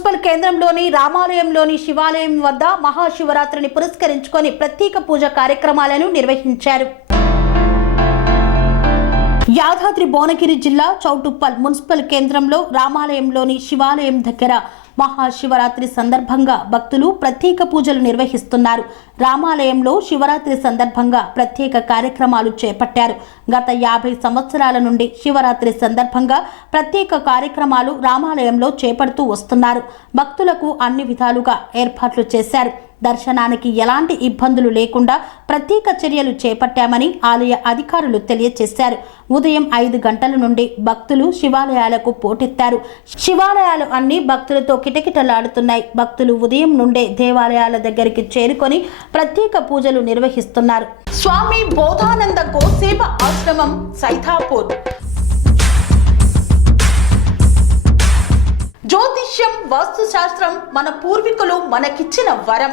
Municipal కేంద్రంలోని రామాలయంలోని శివాలయం వద్ద మహాశివరాత్రిని పురస్కరించుకొని ప్రత్యేక పూజ కార్యక్రమాలను నిర్వహించారు. యాదాద్రి భువనగిరి జిల్లా చౌటుప్పల్ మున్సిపల్ కేంద్రంలో రామాలయంలోని శివాలయం దగ్గర మహాశివరాత్రి సందర్భంగా భక్తులు ప్రత్యేక పూజలు నిర్వహిస్తున్నారు. రామాలయంలో శివరాత్రి సందర్భంగా ప్రత్యేక కార్యక్రమాలు చేపట్టారు. గత యాభై సంవత్సరాల నుండి శివరాత్రి సందర్భంగా ప్రత్యేక కార్యక్రమాలు రామాలయంలో చేపడుతూ వస్తున్నారు. భక్తులకు అన్ని విధాలుగా ఏర్పాట్లు చేశారు. దర్శనానికి ఎలాంటి ఇబ్బందులు లేకుండా ప్రత్యేక చర్యలు చేపట్టామని ఆలయ అధికారులు తెలియజేశారు. ఉదయం ఐదు గంటల నుండి భక్తులు శివాలయాలకు పోటెత్తారు. శివాలయాలు అన్ని భక్తులతో కిటకిటలాడుతున్నాయి. భక్తులు ఉదయం నుండే దేవాలయాల దగ్గరికి చేరుకొని ప్రత్యేక పూజలు నిర్వహిస్తున్నారు. స్వామి బోధానంద గోసేవ ఆశ్రమం సైథాపూర్ జ్యోతిష్యం వాస్తుశాస్త్రం మన పూర్వీకులు మనకిచ్చిన వరం.